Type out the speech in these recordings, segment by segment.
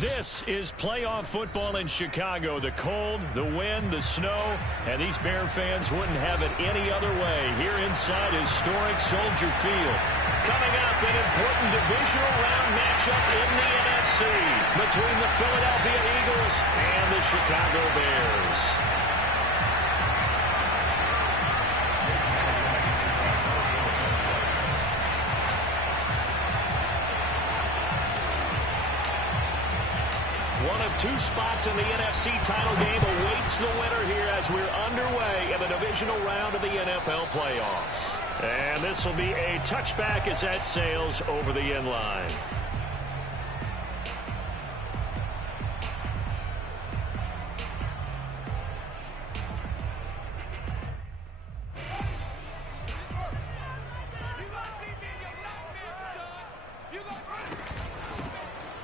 This is playoff football in Chicago. The cold, the wind, the snow, and these Bear fans wouldn't have it any other way here inside historic Soldier Field. Coming up, an important divisional round matchup in the NFC between the Philadelphia Eagles and the Chicago Bears. One of two spots in the NFC title game awaits the winner here as we're underway in the divisional round of the NFL playoffs. And this will be a touchback as that sails over the end line.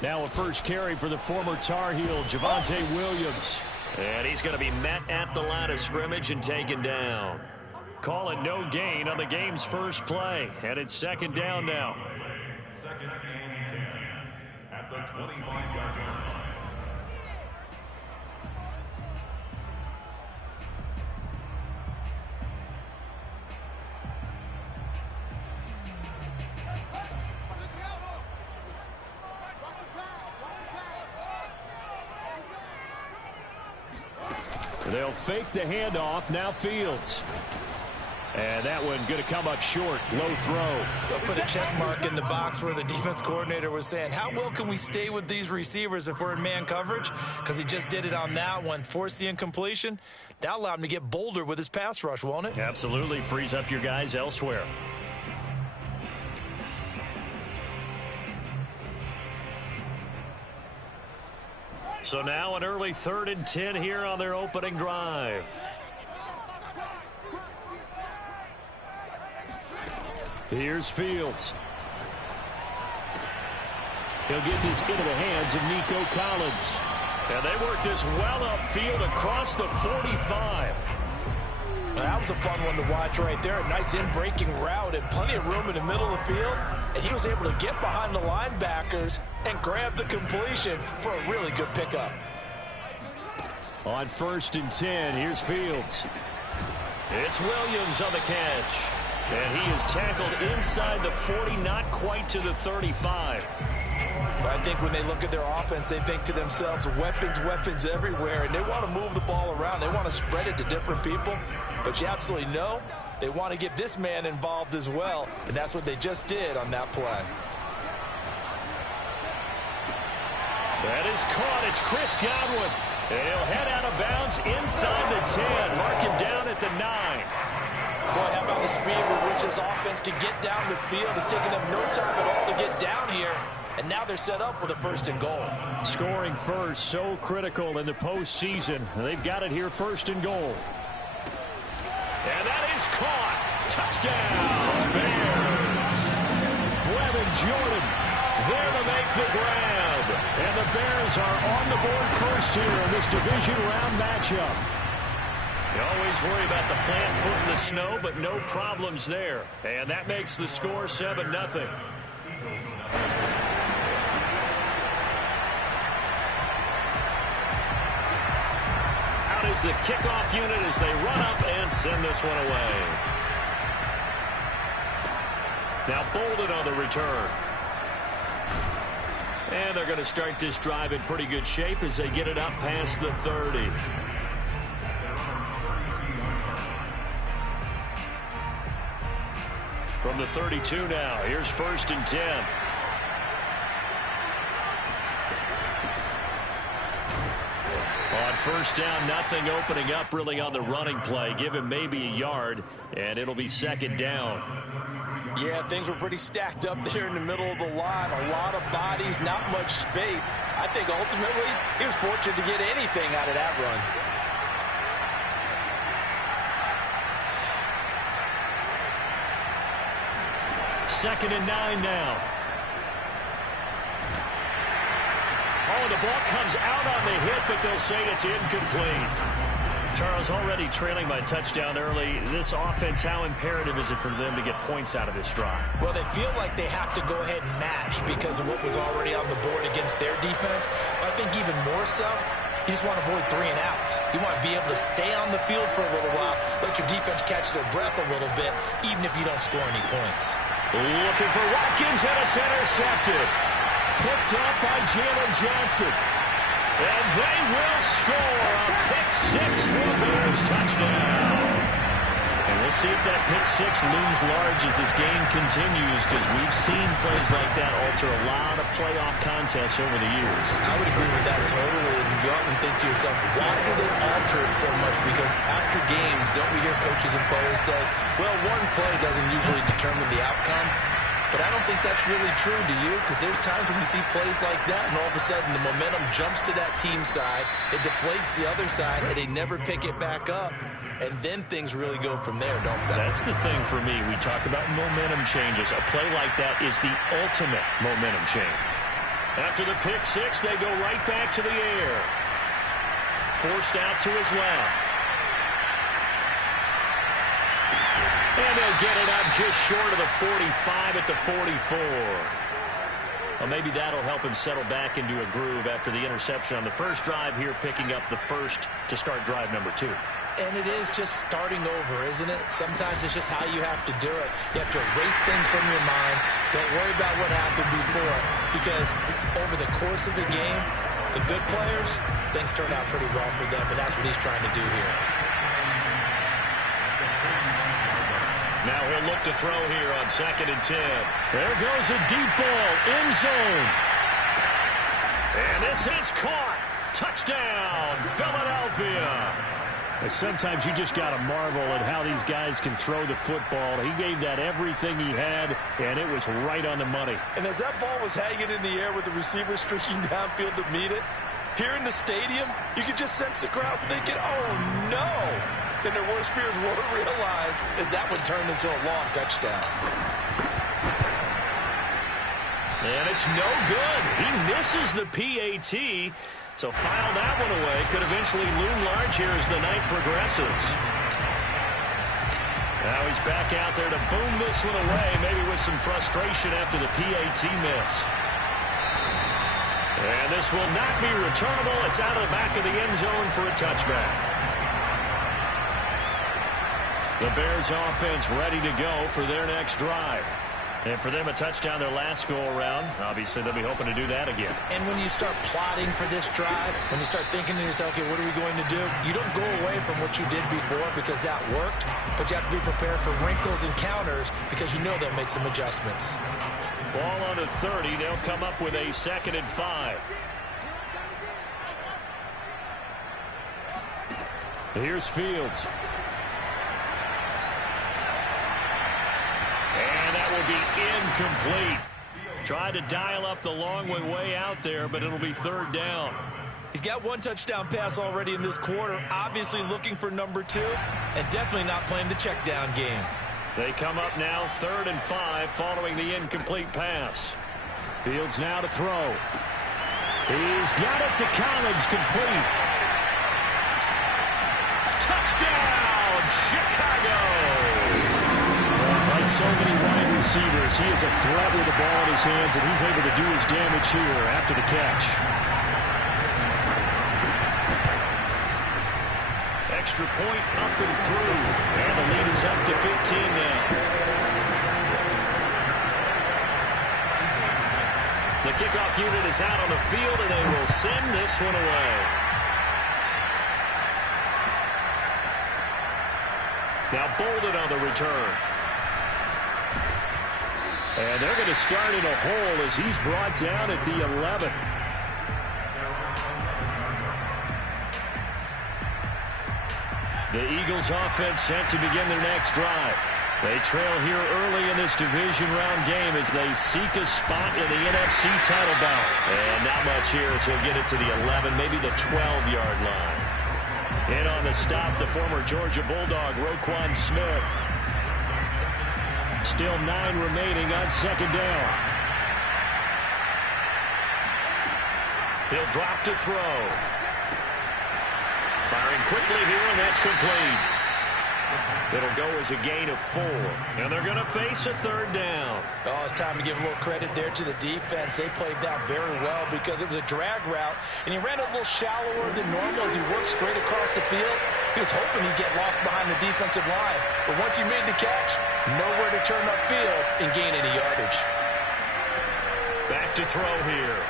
Now a first carry for the former Tar Heel, Javonte Williams. And he's going to be met at the line of scrimmage and taken down. Call it no gain on the game's first play. And it's second down now. Second and 10 at the 25-yard line. They'll fake the handoff. Now Fields. And that one going to come up short. Low throw. They'll put a check mark in the box where the defense coordinator was saying, how well can we stay with these receivers if we're in man coverage? Because he just did it on that one. Forced the incompletion. That allowed him to get bolder with his pass rush, won't it? Absolutely. Frees up your guys elsewhere. So now an early 3rd and 10 here on their opening drive. Here's Fields. He'll get this into the hands of Nico Collins. And they work this well upfield across the 45. That was a fun one to watch right there. A nice in-breaking route and plenty of room in the middle of the field. And he was able to get behind the linebackers and grab the completion for a really good pickup. On 1st and 10, here's Fields. It's Williams on the catch. And he is tackled inside the 40, not quite to the 35. I think when they look at their offense, they think to themselves, weapons, weapons everywhere, and they want to move the ball around. They want to spread it to different people, but you absolutely know they want to get this man involved as well, and that's what they just did on that play. That is caught. It's Chris Godwin. And he'll head out of bounds inside the 10. Mark him down at the 9. Boy, how about the speed with which this offense can get down the field? It's taking them no time at all to get down here. And now they're set up with a 1st and goal. Scoring first, so critical in the postseason. They've got it here, 1st and goal. And that is caught. Touchdown, Bears. Brevin Jordan there to make the grab. And the Bears are on the board first here in this division round matchup. You always worry about the plant foot in the snow, but no problems there. And that makes the score 7-0. Out is the kickoff unit as they run up and send this one away. Now Bolden on the return. And they're going to start this drive in pretty good shape as they get it up past the 30. From the 32 now, here's 1st and 10. On 1st down, nothing opening up really on the running play. Give him maybe a yard, and it'll be 2nd down. Yeah, things were pretty stacked up there in the middle of the line. A lot of bodies, not much space. I think ultimately he was fortunate to get anything out of that run. Second and 9 now. Oh, the ball comes out on the hit, but they'll say it's incomplete. Charles, already trailing by touchdown early. This offense, how imperative is it for them to get points out of this drive? Well, they feel like they have to go ahead and match because of what was already on the board against their defense. But I think even more so, you just want to avoid 3 and outs. You want to be able to stay on the field for a little while, let your defense catch their breath a little bit, even if you don't score any points. Looking for Watkins, and it's intercepted. Picked up by Jalen Johnson. And they will score a pick-6 for the Bears touchdown. And we'll see if that pick-6 looms large as this game continues, because we've seen plays like that alter a lot of playoff contests over the years. I would agree with that totally. And you often think to yourself, why do they alter it so much? Because after games, don't we hear coaches and players say, well, one play doesn't usually determine the outcome? But I don't think that's really true, do you? Because there's times when we see plays like that, and all of a sudden the momentum jumps to that team side, it deflates the other side, and they never pick it back up. And then things really go from there, don't they? That's the thing for me. We talk about momentum changes. A play like that is the ultimate momentum change. After the pick-6, they go right back to the air. Forced out to his left. And he'll get it up just short of the 45 at the 44. Well, maybe that'll help him settle back into a groove after the interception on the first drive here, picking up the first to start drive number 2. And it is just starting over, isn't it? Sometimes it's just how you have to do it. You have to erase things from your mind. Don't worry about what happened before, because over the course of the game, the good players, things turn out pretty well for them, and that's what he's trying to do here. Now he'll look to throw here on 2nd and 10. There goes a deep ball, end zone. And this is caught. Touchdown, Philadelphia. Sometimes you just got to marvel at how these guys can throw the football. He gave that everything he had, and it was right on the money. And as that ball was hanging in the air with the receiver streaking downfield to meet it, here in the stadium, you could just sense the crowd thinking, oh, no. And their worst fears were realized as that one turned into a long touchdown. And it's no good. He misses the PAT. So file that one away. Could eventually loom large here as the night progresses. Now he's back out there to boom this one away, maybe with some frustration after the PAT miss. And this will not be returnable. It's out of the back of the end zone for a touchback. The Bears offense ready to go for their next drive. And for them, a touchdown their last go-around. Obviously, they'll be hoping to do that again. And when you start plotting for this drive, when you start thinking to yourself, okay, what are we going to do? You don't go away from what you did before because that worked, but you have to be prepared for wrinkles and counters because you know they'll make some adjustments. Ball on the 30. They'll come up with a 2nd and 5. Here's Fields. And that will be incomplete. Tried to dial up the long way out there, but it'll be 3rd down. He's got one touchdown pass already in this quarter, obviously looking for number 2, and definitely not playing the check down game. They come up now 3rd and 5 following the incomplete pass. Fields now to throw. He's got it to Collins, complete. Touchdown, Chicago! Like so many wide receivers, he is a threat with the ball in his hands, and he's able to do his damage here after the catch. Extra point up and through, and the lead is up to 15 now. The kickoff unit is out on the field, and they will send this one away. Now Bolden on the return. And they're going to start in a hole as he's brought down at the 11. The Eagles offense set to begin their next drive. They trail here early in this division round game as they seek a spot in the NFC title bout. And not much here as he'll get it to the 11, maybe the 12-yard line. In on the stop, the former Georgia Bulldog, Roquan Smith. Still 9 remaining on 2nd down. He'll drop to throw. Firing quickly here, and that's complete. It'll go as a gain of 4. And they're going to face a third down. Oh, it's time to give a little credit there to the defense. They played that very well because it was a drag route, and he ran a little shallower than normal as he worked straight across the field. He was hoping he'd get lost behind the defensive line. But once he made the catch, nowhere to turn upfield and gain any yardage. Back to throw here.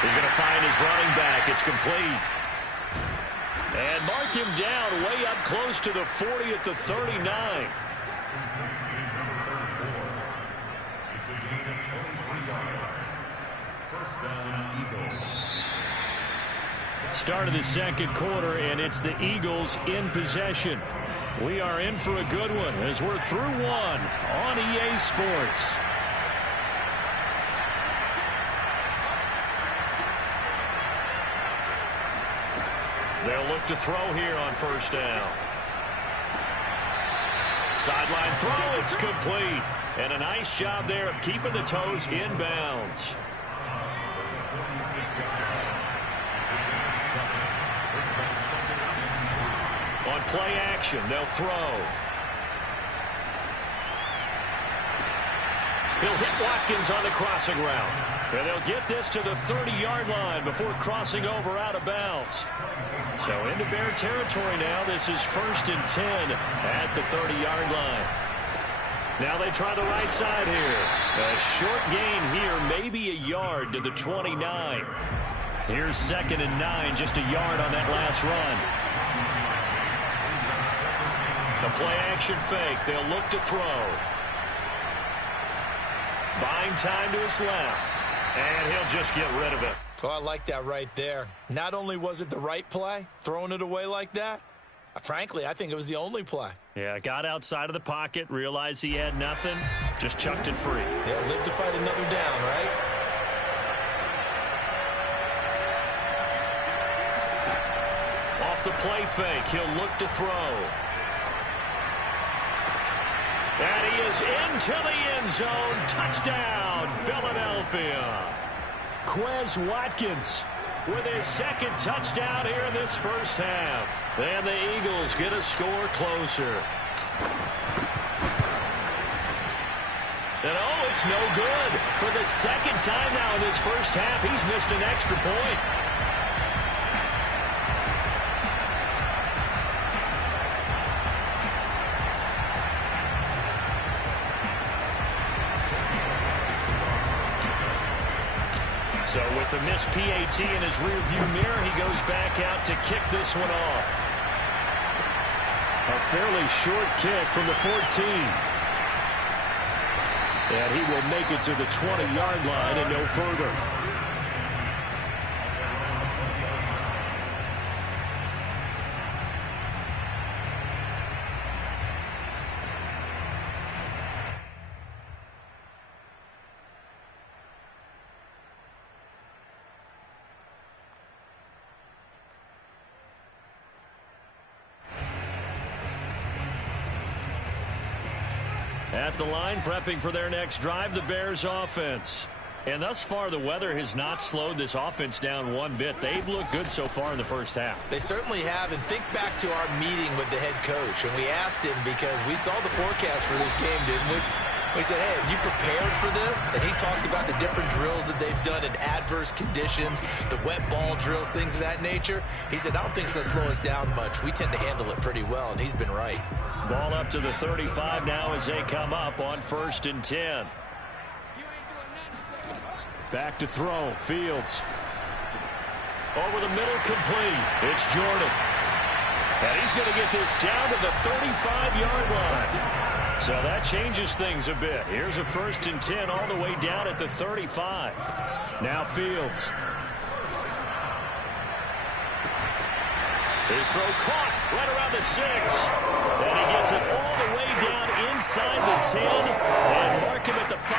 He's going to find his running back. It's complete. And mark him down way up close to the 40 at the 39. It's a gain of 23 yards. First down, Eagles. Start of the second quarter, and it's the Eagles in possession. We are in for a good one as we're through one on EA Sports. They'll look to throw here on first down. Sideline throw, it's complete. And a nice job there of keeping the toes inbounds. On play action, they'll throw. He'll hit Watkins on the crossing route. And they'll get this to the 30-yard line before crossing over out of bounds. So into Bear territory now. This is 1st and 10 at the 30-yard line. Now they try the right side here. A short gain here, maybe a yard to the 29. Here's 2nd and 9, just a yard on that last run. The play action fake. They'll look to throw. Buying time to his left. And he'll just get rid of it. Oh, I like that right there. Not only was it the right play, throwing it away like that, frankly, I think it was the only play. Yeah, got outside of the pocket, realized he had nothing, just chucked it free. They'll live to fight another down, right? Off the play fake, he'll look to throw. And he is into the end zone. Touchdown, Philadelphia. Quez Watkins with his 2nd touchdown here in this first half. And the Eagles get a score closer. And oh, it's no good. For the 2nd time now in this first half, he's missed an extra point. So with a missed PAT in his rearview mirror, he goes back out to kick this one off. A fairly short kick from the 14. And he will make it to the 20-yard line and no further. At the line, prepping for their next drive, the Bears offense. And thus far, the weather has not slowed this offense down one bit. They've looked good so far in the first half. They certainly have. And think back to our meeting with the head coach. And we asked him because we saw the forecast for this game, didn't we? We said, hey, have you prepared for this? And he talked about the different drills that they've done in adverse conditions, the wet ball drills, things of that nature. He said, I don't think it's going to slow us down much. We tend to handle it pretty well, and he's been right. Ball up to the 35 now as they come up on 1st and 10. Back to throw. Fields. Over the middle, complete. It's Jordan. And he's going to get this down to the 35-yard line. So that changes things a bit. Here's a 1st and 10 all the way down at the 35. Now Fields. His throw caught right around the 6. And he gets it all the way down inside the 10 and mark him at the 5.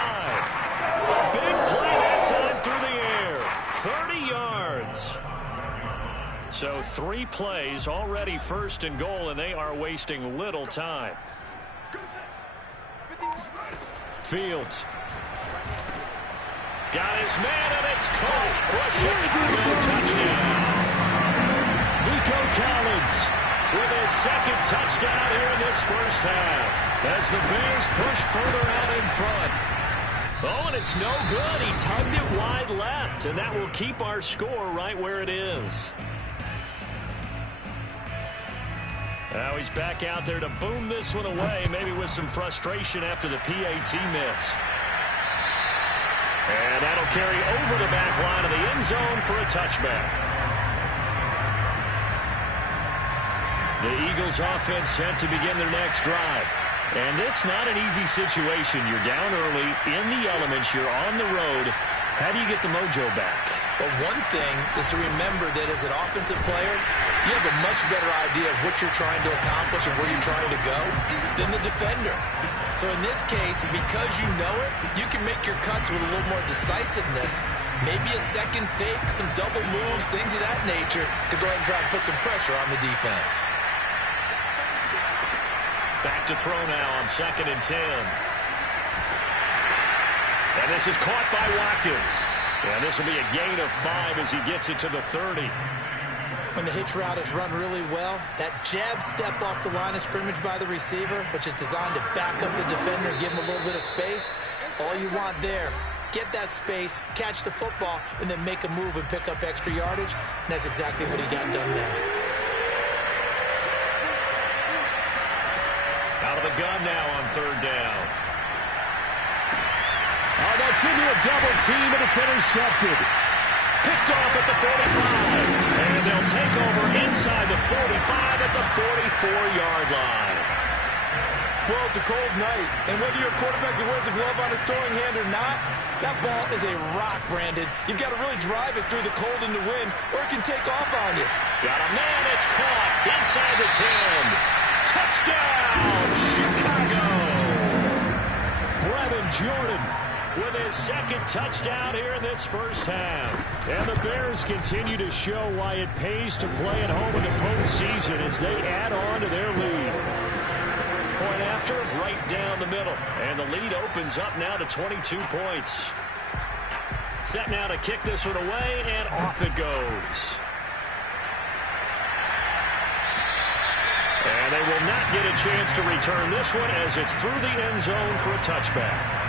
A big play that time through the air. 30 yards. So 3 plays already 1st and goal, and they are wasting little time. Fields. Got his man, and it's caught for a Chicago touchdown. Nico Collins with his second touchdown here in this first half as the Bears push further out in front. Oh, and it's no good. He tugged it wide left, and that will keep our score right where it is. Now he's back out there to boom this one away, maybe with some frustration after the PAT miss. And that'll carry over the back line of the end zone for a touchback. The Eagles offense set to begin their next drive. And this not an easy situation. You're down early, in the elements, you're on the road. How do you get the mojo back? Well, one thing is to remember that as an offensive player, you have a much better idea of what you're trying to accomplish and where you're trying to go than the defender. So in this case, because you know it, you can make your cuts with a little more decisiveness, maybe a second fake, some double moves, things of that nature, to go ahead and try and put some pressure on the defense. Back to throw now on 2nd and 10. And this is caught by Watkins. And this will be a gain of 5 as he gets it to the 30. When the hitch route is run really well, that jab step off the line of scrimmage by the receiver, which is designed to back up the defender and give him a little bit of space, all you want there, get that space, catch the football, and then make a move and pick up extra yardage. And that's exactly what he got done there. Out of the gun now on 3rd down. Oh, that's into a double team, and it's intercepted. Picked off at the 45. And they'll take over inside the 45 at the 44-yard line. Well, it's a cold night, and whether you're a quarterback that wears a glove on his throwing hand or not, that ball is a rock, Brandon. You've got to really drive it through the cold and the wind, or it can take off on you. Got a man, it's caught inside the 10. Touchdown, Chicago! Brevin Jordan with his second touchdown here in this first half. And the Bears continue to show why it pays to play at home in the postseason as they add on to their lead. Point after, right down the middle. And the lead opens up now to 22 points. Set now to kick this one away, and off it goes. And they will not get a chance to return this one as it's through the end zone for a touchback.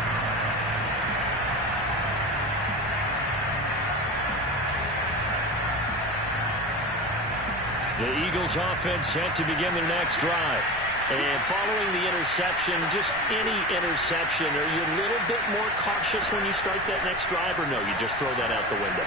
The Eagles offense set to begin their next drive. And following the interception, just any interception, are you a little bit more cautious when you start that next drive, or no, you just throw that out the window?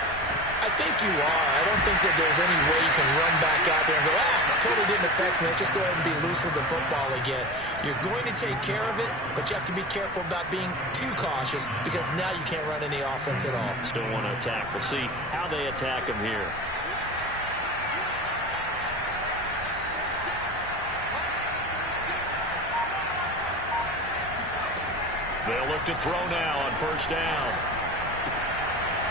I think you are. I don't think that there's any way you can run back out there and go, totally didn't affect me. Let's just go ahead and be loose with the football again. You're going to take care of it, but you have to be careful about being too cautious because now you can't run any offense at all. Still want to attack. We'll see how they attack him here. They'll look to throw now on 1st down.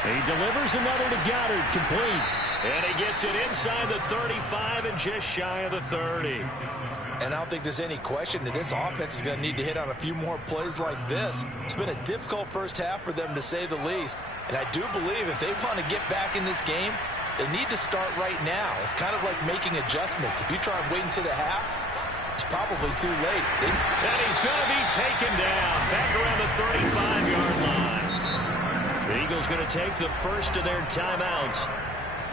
He delivers another to Goddard, complete. And he gets it inside the 35 and just shy of the 30. And I don't think there's any question that this offense is going to need to hit on a few more plays like this. It's been a difficult first half for them, to say the least. And I do believe if they want to get back in this game, they need to start right now. It's kind of like making adjustments. If you try and wait until the half, it's probably too late. And he's going to be taken down back around the 35-yard line. The Eagles going to take the first of their timeouts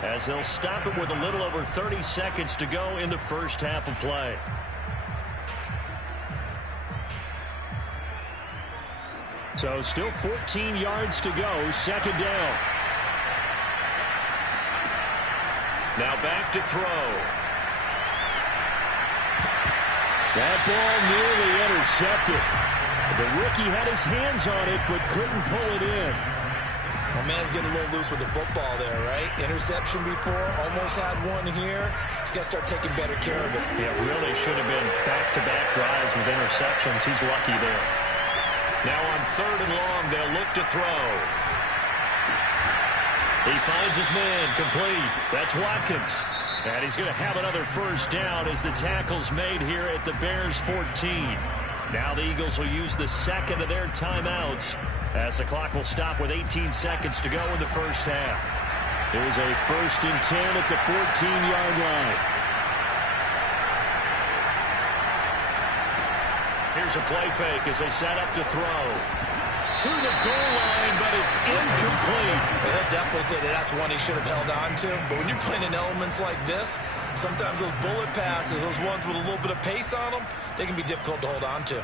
as they'll stop it with a little over 30 seconds to go in the first half of play. So still 14 yards to go, 2nd down. Now back to throw. That ball nearly intercepted. The rookie had his hands on it but couldn't pull it in. My man's getting a little loose with the football there, right? Interception before, almost had one here. He's got to start taking better care of it. Yeah, really should have been back-to-back drives with interceptions. He's lucky there. Now on 3rd and long, they'll look to throw. He finds his man, complete. That's Watkins. And he's going to have another first down as the tackle's made here at the Bears' 14. Now the Eagles will use the second of their timeouts as the clock will stop with 18 seconds to go in the first half. Here's a 1st and 10 at the 14-yard line. Here's a play fake as they set up to throw. To the goal line, but it's incomplete. He'll definitely say that that's one he should have held on to. But when you're playing in elements like this, sometimes those bullet passes, those ones with a little bit of pace on them, they can be difficult to hold on to.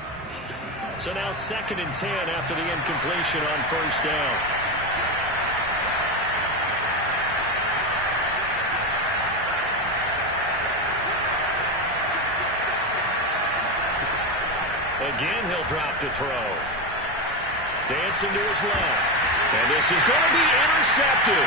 So now 2nd and 10 after the incompletion on 1st down. Again, he'll drop to throw. Dancing to his left. And this is going to be intercepted.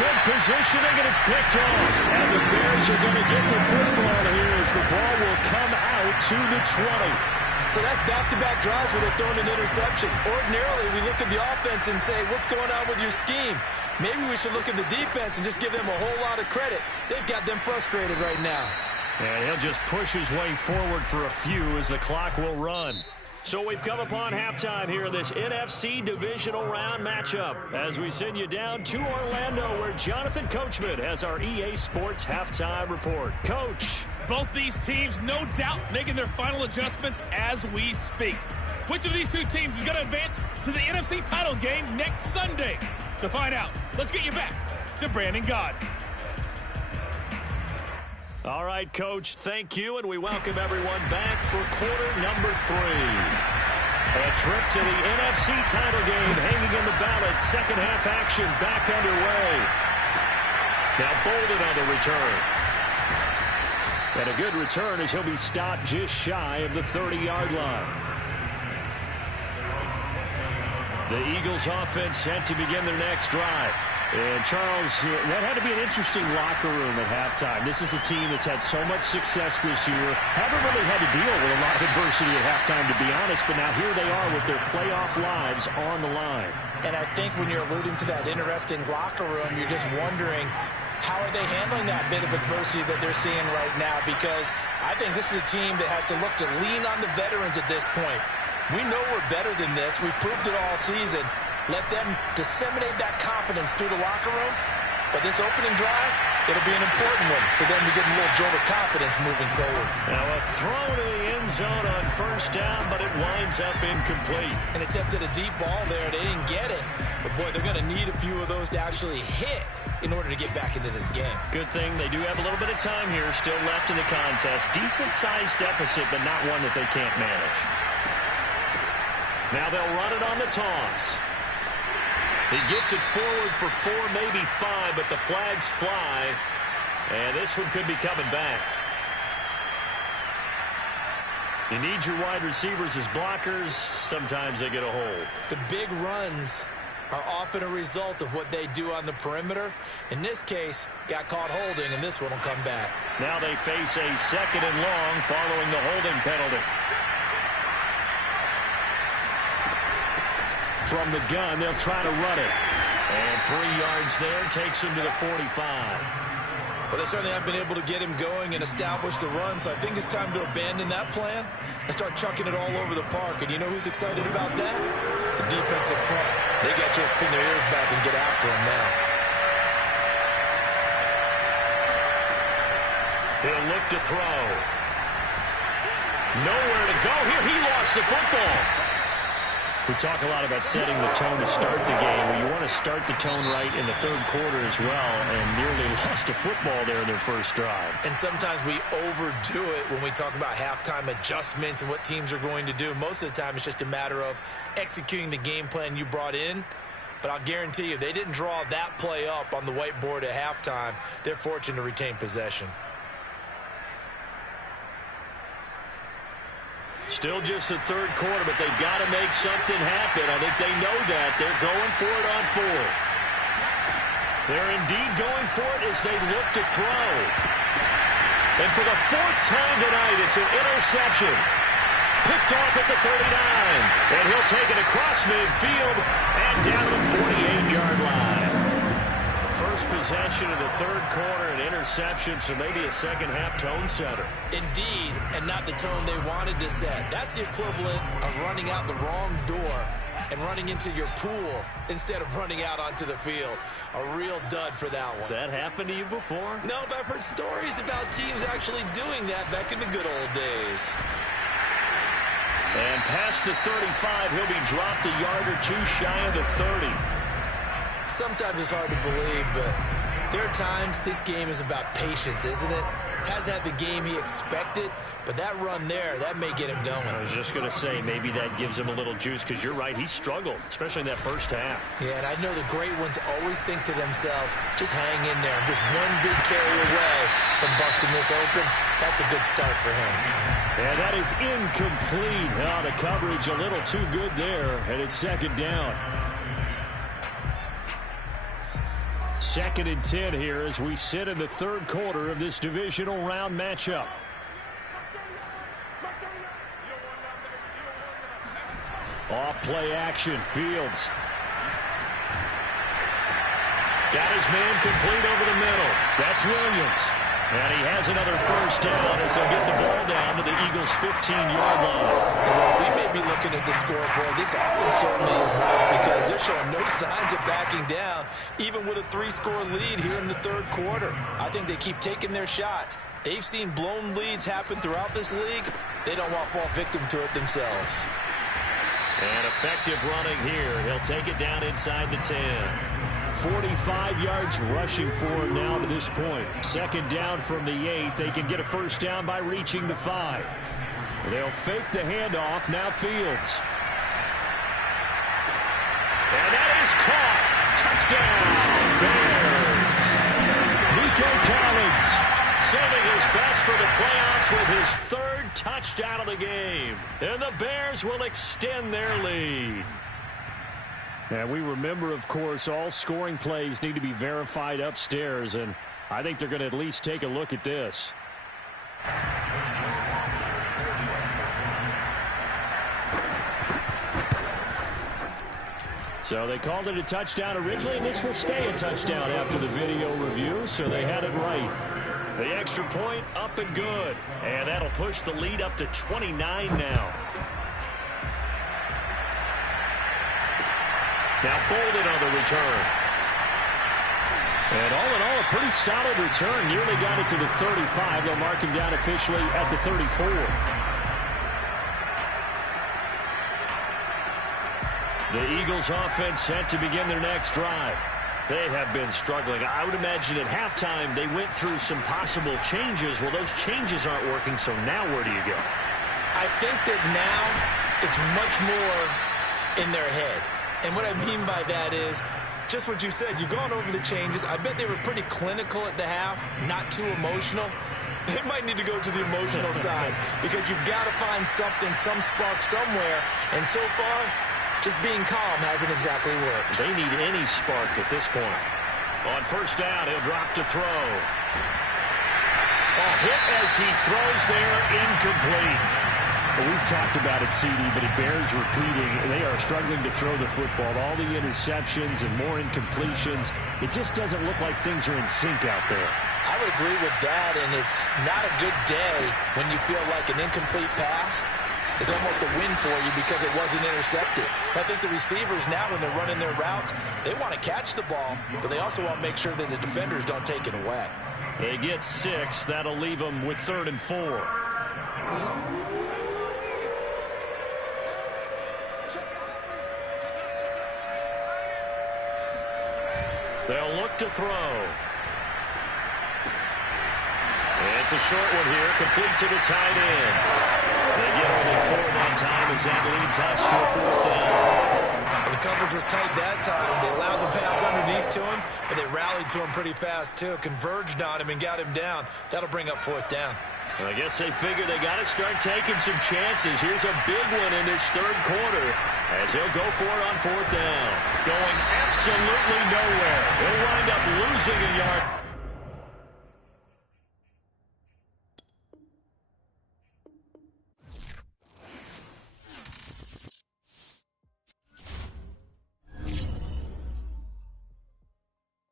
Good positioning, and it's picked off. And the Bears are going to get the football here as the ball will come out to the 20. So that's back-to-back drives where they're throwing an interception. Ordinarily, we look at the offense and say, what's going on with your scheme? Maybe we should look at the defense and just give them a whole lot of credit. They've got them frustrated right now. And he'll just push his way forward for a few as the clock will run. So we've come upon halftime here in this NFC divisional round matchup as we send you down to Orlando where Jonathan Coachman has our EA Sports halftime report. Coach. Both these teams, no doubt, making their final adjustments as we speak. Which of these two teams is going to advance to the NFC title game next Sunday? To find out, let's get you back to Brandon Gaud. All right, Coach, thank you, and we welcome everyone back for quarter number 3. A trip to the NFC title game hanging in the balance. Second half action back underway. Now Bolden on the return. And a good return as he'll be stopped just shy of the 30-yard line. The Eagles offense set to begin their next drive. And, Charles, that had to be an interesting locker room at halftime. This is a team that's had so much success this year. Haven't really had to deal with a lot of adversity at halftime, to be honest. But now here they are with their playoff lives on the line. And I think when you're alluding to that interesting locker room, you're just wondering, how are they handling that bit of adversity that they're seeing right now? Because I think this is a team that has to look to lean on the veterans at this point. We know we're better than this. We've proved it all season. Let them disseminate that confidence through the locker room. But this opening drive, it'll be an important one for them to get a little jolt of confidence moving forward. Now a throw to the end zone on 1st down, but it winds up incomplete. And attempted a deep ball there. They didn't get it. But, boy, they're going to need a few of those to actually hit in order to get back into this game. Good thing they do have a little bit of time here still left in the contest. Decent-sized deficit, but not one that they can't manage. Now they'll run it on the toss. He gets it forward for 4, maybe 5, but the flags fly. And this one could be coming back. You need your wide receivers as blockers. Sometimes they get a hold. The big runs are often a result of what they do on the perimeter. In this case, got caught holding, and this one will come back. Now they face a 2nd and long following the holding penalty. From the gun, they'll try to run it. And 3 yards there takes him to the 45. Well, they certainly have been able to get him going and establish the run, so I think it's time to abandon that plan and start chucking it all over the park. And you know who's excited about that? The defensive front. They got just pin their ears back and get after him now. He'll look to throw. Nowhere to go here. He lost the football. We talk a lot about setting the tone to start the game. Well, you want to start the tone right in the 3rd quarter as well, and nearly lost a football there in their first drive. And sometimes we overdo it when we talk about halftime adjustments and what teams are going to do. Most of the time, it's just a matter of executing the game plan you brought in. But I'll guarantee you, they didn't draw that play up on the whiteboard at halftime. They're fortunate to retain possession. Still just the 3rd quarter, but they've got to make something happen. I think they know that. They're going for it on 4th. They're indeed going for it as they look to throw. And for the 4th time tonight, it's an interception. Picked off at the 39. And he'll take it across midfield and down to the 48-yard line. first possession of the third quarter, an interception, so maybe a second-half tone setter. Indeed, and not the tone they wanted to set. That's the equivalent of running out the wrong door and running into your pool instead of running out onto the field. A real dud for that one. Has that happened to you before? No, but I've heard stories about teams actually doing that back in the good old days. And past the 35, he'll be dropped a yard or two shy of the 30. Sometimes it's hard to believe, but there are times this game is about patience, isn't it? Hasn't had the game he expected, but that run there, that may get him going. I was just going to say, maybe that gives him a little juice, because you're right, he struggled, especially in that first half. Yeah, and I know the great ones always think to themselves, just hang in there. I'm just one big carry away from busting this open. That's a good start for him. And that is incomplete. Oh, the coverage a little too good there, and it's second down. 2nd and 10 here as we sit in the third quarter of this divisional round matchup. Off play action, Fields. Got his man complete over the middle. That's Williams. And he has another first down as they'll get the ball down to the Eagles' 15-yard line. Well, we may be looking at the scoreboard. This offense certainly is not, because they're showing no signs of backing down, even with a 3-score lead here in the third quarter. I think they keep taking their shots. They've seen blown leads happen throughout this league. They don't want to fall victim to it themselves. And effective running here. He'll take it down inside the 10. 45 yards rushing for him now to this point. Second down from the 8. They can get a first down by reaching the 5. They'll fake the handoff. Now Fields. And that is caught. Touchdown, Bears. Nico Collins saving his best for the playoffs with his third touchdown of the game. And the Bears will extend their lead. And we remember, of course, all scoring plays need to be verified upstairs, and I think they're going to at least take a look at this. So they called it a touchdown originally, and this will stay a touchdown after the video review, so they had it right. The extra point up and good. And that'll push the lead up to 29 now. Now folded on the return. And all in all, a pretty solid return. Nearly got it to the 35. They'll mark him down officially at the 34. The Eagles offense set to begin their next drive. They have been struggling. I would imagine at halftime they went through some possible changes. Well, those changes aren't working, so now where do you go? I think that now it's much more in their head. And what I mean by that is just what you said. You've gone over the changes. I bet they were pretty clinical at the half, not too emotional. They might need to go to the emotional side, because you've got to find something, some spark somewhere. And so far, just being calm hasn't exactly worked. They need any spark at this point. On first down, he'll drop to throw. A hit as he throws there, incomplete. Well, we've talked about it, CD, but it bears repeating. They are struggling to throw the football. All the interceptions and more incompletions. It just doesn't look like things are in sync out there. I would agree with that, and it's not a good day when you feel like an incomplete pass is almost a win for you because it wasn't intercepted. I think the receivers now, when they're running their routes, they want to catch the ball, but they also want to make sure that the defenders don't take it away. They get 6. That'll leave them with 3rd and 4. They'll look to throw. It's a short one here, complete to the tight end. They get only 4 that time as that leads us to a 4th down. The coverage was tight that time. They allowed the pass underneath to him, but they rallied to him pretty fast, too. Converged on him and got him down. That'll bring up 4th down. I guess they figure they got to start taking some chances. Here's a big one in this third quarter as he'll go for it on 4th down. Going absolutely nowhere. He'll wind up losing a yard